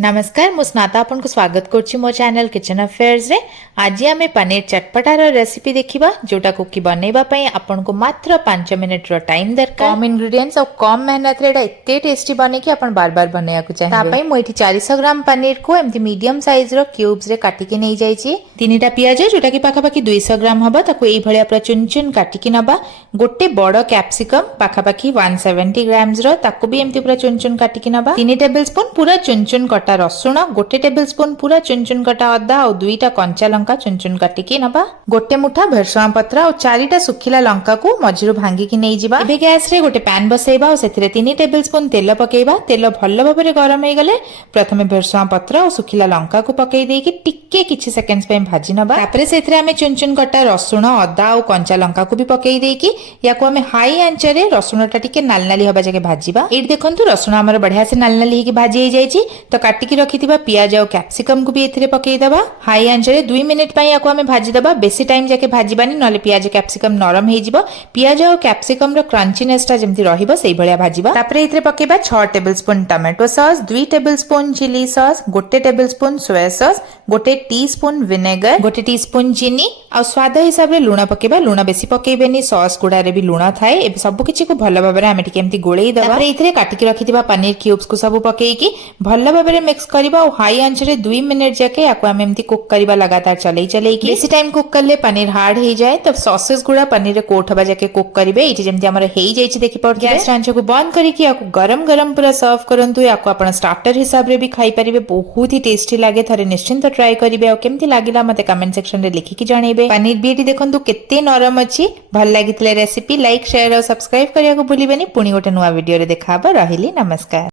नमस्कार मु स्नाता आपन को स्वागत करछि मो चैनल किचन अफेयर्स रे। आज आमे पनीर चटपटार रेसिपी देखिबा जोटा को कि बनेबा पई आपन को मात्र 5 मिनिट रो टाइम दरकार। कम इंग्रेडिएंट्स और कम मेहनत रे एटा एते टेस्टी बने कि आपन बार बार बनाया को चाहिबे। ता पई मु एठी 400 ग्राम पनीर को एम्ति मीडियम साइज रो क्यूब्स रे काटी के नै जाई छी। तीनटा पियाज जोटा कि पाखा पाखी 200 ग्राम हबा ताको एई भलिया पूरा चुन चुन काटी के नबा। गोटे बड़ कैप्सिकम पाखा पाखी 170 ग्राम्स रो ताको भी एम्ति पूरा चुन चुन काटी के नबा। 3 टेबलस्पून पूरा चुन चुन कटा रसुण, गोटे टेबलस्पून पूरा चुन चुन कटा अदा और 2टा कंचा लंका चुन चुन काटिकी नबा। गोटे मुठा भेरसुआ पत्र और 4टा सुखिला लंका को मझिरु भांगी की नै जिबा। एबे गैस रे गोटे पैन बसैबा और सेथिरे 3 टेबलस्पून तेल पकेइबा। तेल भल्ल भाबरे गरम हे गले प्रथमे भेरसुआ पत्र और सुखिला लंका को पकेइ देकी टिक्के किछि सेकेंड्स पे भाजी नबा। तापरे सेथिरे हमें चुन चुन कटा रसुण, अदा और कंचा लंका को भी पकेइ देकी याको हमें हाई आंच रे रसुणटा टिके नाल नाली हबा जके भाजीबा। एट देखंतु रसुण हमर बढ़िया से नाल नाली हेकी भाजी हे जाईची। तो काटिकी रखिथिबा पियाज और कैप्सिकम को भी एथिरे पकेइ दबा। हाई आंच रे 2 मिनिट पई याको हमें भाजी दबा। बेसी टाइम जाके भाजीबानी नले पियाज कैप्सिकम नरम हे जिवो। पियाज और कैप्सिकम रो क्रंचीनेस ता जेमति रहिबो सेई भलिया भाजीबा। तापरे एथिरे पकेइबा 6 tablespoon tomato sauce, 2 tablespoon chilli sauce, गोटे टेबलस्पून सोया सॉस, गोटे टीस्पून विनेगर, गोटे टीस्पून चीनी और स्वाद हिसाब रे लूण पकेइबा। लूण बेसी पकेइबेनी, सॉस गुडा रे भी लूण थाए। ए सब किछि को भलो भाबरे हमें टिके एमति गोळेई दबा। तापरे एथिरे काटिकी रखिथिबा पनीर क्यूब्स को सब पकेइकी भलो भाबरे मिक्स करिबा और हाई आंच रे 2 मिनिट जाके याको हम एमती कुक करिबा लगातार चलेई चलेई की। बेसी टाइम कुक करले पनीर हार्ड हे जाए। तब सॉसेस गुडा पनीर रे कोट हबा जाके कुक करिवे। एठी जेमती हमर हेई जाईची देखि पड़। गैस आंच को बंद करी कि याको गरम गरम पूरा सर्व करंतु। याको आपण स्टार्टर हिसाब रे भी खाई परिबे। बहुत ही टेस्टी लागे। थरे निश्चिंत ट्राई करिवे और केमती लागिला मते कमेंट सेक्शन रे लिखि कि जणेबे। पनीर भी एठी देखंतु केते नरम अछि। भल लागितले रेसिपी लाइक शेयर और सब्सक्राइब करिया को भूलिबेनी। पुनी गोटे नुवा वीडियो रे देखाबा। रहिली नमस्कार।